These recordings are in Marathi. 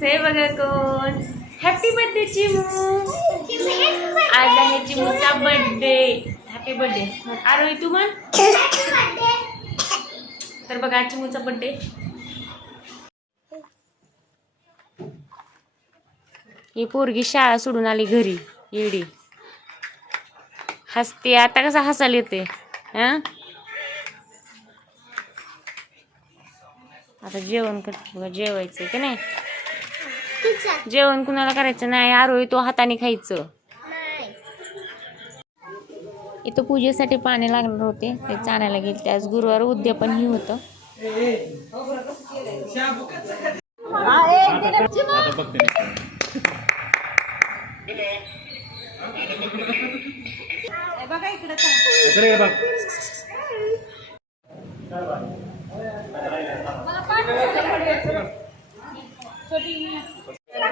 से बघा कोण. Happy birthday Chimu. आज आहे चिमूचा बर्थडे हॅपी बर्थडे आरोही तू म्हण. तर बघा चिमूचा बर्थडे ही पोरगी शाळा सोडून आली घरी येडी. हसते. आता कसं हसायला येते? आता जेवण करते बघा जेवायचं की नाही? जेवण कुणाला करायचं नाही आरोही तो हाताने खायचं. इथं पूजेसाठी पाणी लागणार होते ते आणायला गेले आज गुरुवार उद्यापन ही होतं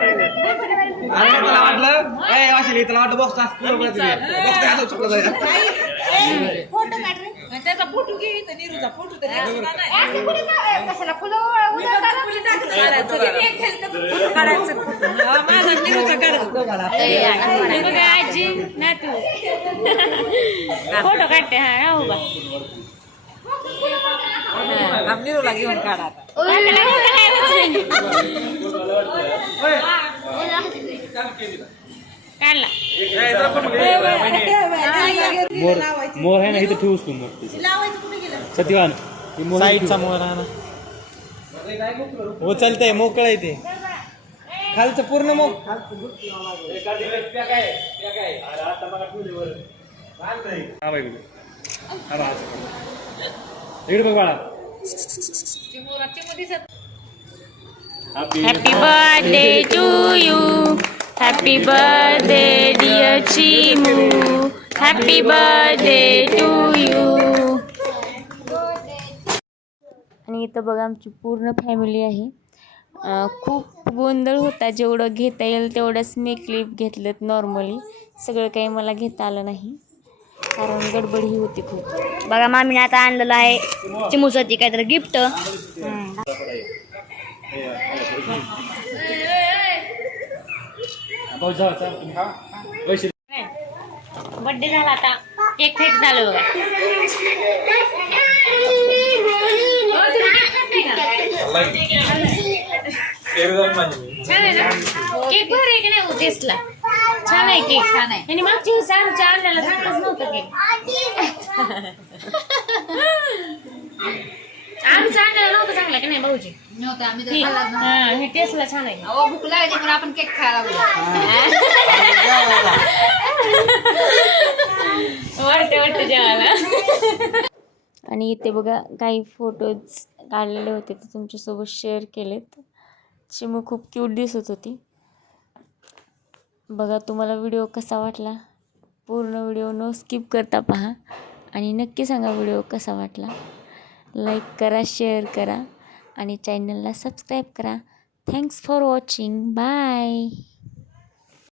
अरे तुला वाटलं काय वाशील तुला वाटलं बॉक्स बॉक्स त्याचा फोटो घे इथं निरूचा फोटो तरी असला नाही. काढायचं फोटो. हा, माझा निरूचा काढायचा दोघाला. हे बघा आजी ना तू फोटो काढते हा निरूला घेऊन काढा आता. मोर मोर आहे ना इथं ठेवूस तू मोर सत्यवान साईडचा मोर आहे ना हो चालतंय मोकळ आहे ते. खालचं पूर्ण मोक इकडे बघ बाळा. Happy birthday to you happy birthday dear Chimu happy birthday to you आणि इथं बघा आमची पूर्ण फॅमिली आहे. खूप गोंधळ होता. जेवढं घेता येईल तेवढंच मी क्लिप घेतलेत नॉर्मली सगळं काही मला घेता आलं नाही. कारण गडबड ही होती खूप. बघा मामीने आता आणलेलं आहे चिमूसाठी काहीतरी गिफ्ट बड्डे झाला आता. एक फेक झालं. बघा केक बरं एक नाही टेस्टला छान आहे केक. छान आहे. आणि मागच्या वेळेस आमच्या आणलेला चांगलाच नव्हतं केक. आमचं आणलेला नव्हतं चांगला की नाही भाऊजी? नव्हतं आम्ही तर हे- खाल्लाच नव्हता. हा, हे टेस्टला छान आहे. अहो भूक लागली पण आपण केक खायला लागलो. वाटते वाटते जेवायला. आणि इथे बघा काही फोटोज काढलेले होते ते तुमच्यासोबत शेअर केलेत. चिमू खूप क्यूट दिसत होती. बघा तुम्हाला व्हिडिओ कसा वाटला? पूर्ण व्हिडिओ न स्किप करता पहा आणि नक्की सांगा व्हिडिओ कसा वाटला. लाईक करा शेअर करा आणि चॅनलला सबस्क्राईब करा. Thanks for watching bye